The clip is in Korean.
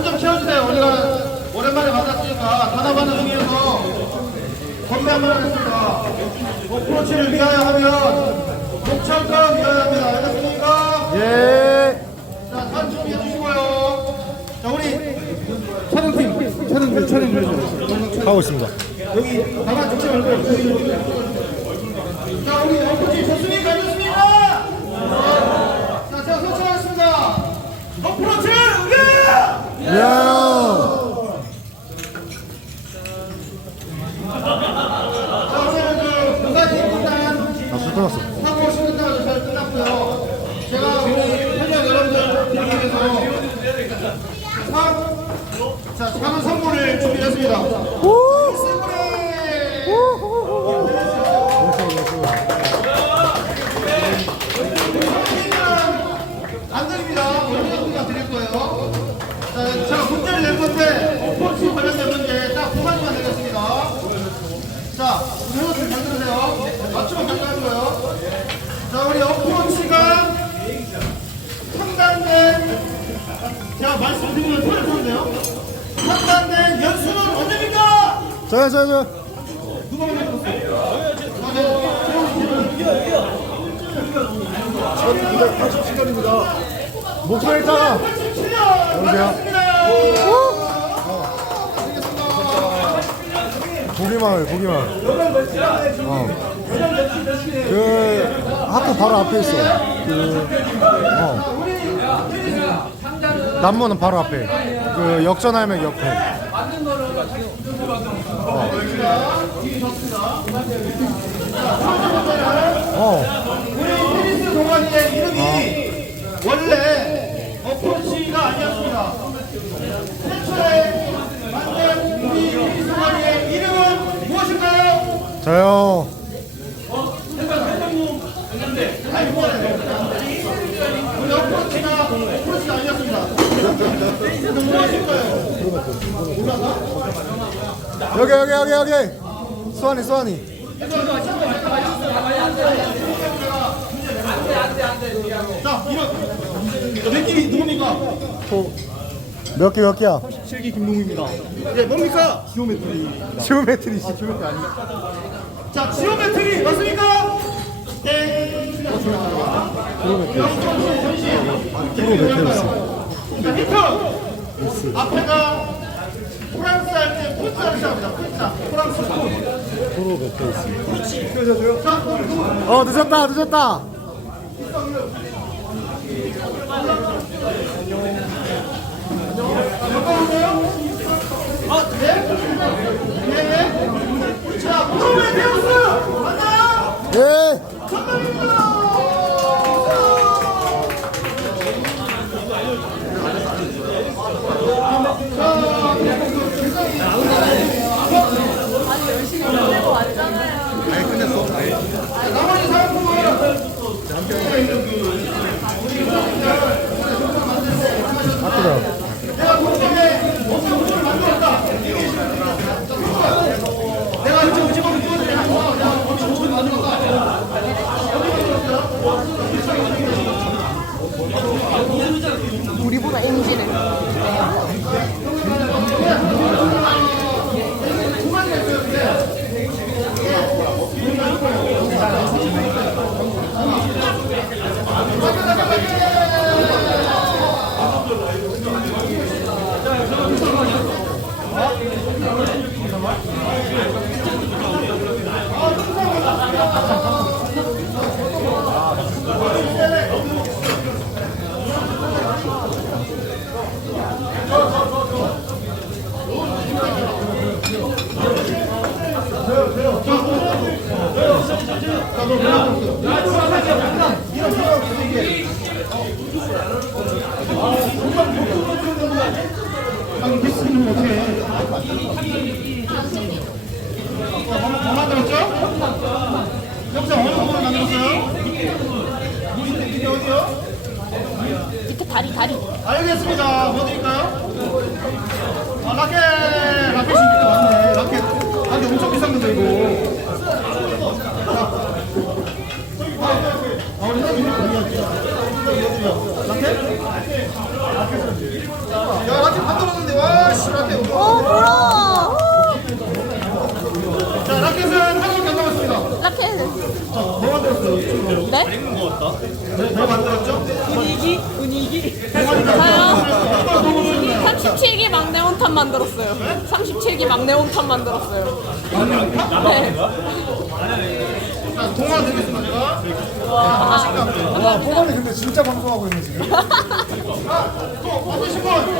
한좀 채워주세요. 우리가 오랜만에 받았으니까 단합하는 의미에서 건배 한번 하겠습니다. 뭐 목프로치를 위하여 하면 목창과 위하여 합니다. 알겠습니까? 예. 자, 산좀 해주시고요. 자, 우리 촬영팀, 촬영팀, 촬영팀. 하고 있습니다. 여기 나만 죽지 말고. 자, 작은 선물을 준비했습니다. 저요 저요 저. 먼저 들었어요? 1987년입니다. 목소리 따라. 87년! 여보세요? 반갑습니다. 고기마을 고기마을. 어. 그 학교 바로 앞에 있어. 그 어. 남문은 바로 앞에. 그 역전할매 옆에. 어. 어. 우리 테니스 동아리의 이름이 원래 어프로치가 아니었습니다. 최초에 만든 우리 테니스 동아리의 이름은 무엇일까요? 저요. 우리 어프로치가 어프로치가 아니었습니다. 무엇일까요? 여기 여기 여기 여기. 수환이 수환이. 자, 누굽니까? 몇 개 몇 개야? 7기 김동입니다. 네, 뭡니까? 지오메트리 씨. 자, 지오메트리 맞습니까? 네. 프로메테우스. 자, 힌트. 앞에가 프랑스 할때 푸트를 시작합니다. 푸트. 프랑스 푸트. 프로메테우스. 자, 누구? 어 늦었다 늦었다. 아, 네? 네. 자, 프로메테우스 맞나요? 예. 정답입니다. 나머지 상품은 아프다. 내가 동생에 엄청 돈을 만들었다. 내가 이쪽 집어서 띄워서 내가 내가 엄청 돈을 만들었다. 우리보다 MG네. 아니 미스는 어떻게? 뭐 만들었죠? 영상 어느 부분 만들었어요? 이게 어디요? 이렇게 다리 다리. 알겠습니다. 뭐 드릴까요? 아, 라켓! 라켓이 이렇게 왔네. 라켓. 라켓 엄청 비싼 건데, 이거. 야 라테 반 떨어졌는데 와씨 라테 오 불어 자 라켓은 하나밖에 안 남았습니다 라켓 자뭐 만들었어요? 네? 뭐 만들었죠? 분위기 분위기 저요 37기 막내 만들었어요. 37기 막내 온탑 만들었어요. 네. 드리겠습니다, 제가. 와, 포관이 근데 진짜 방송하고 있네, 지금. 아, 또 받으신 분.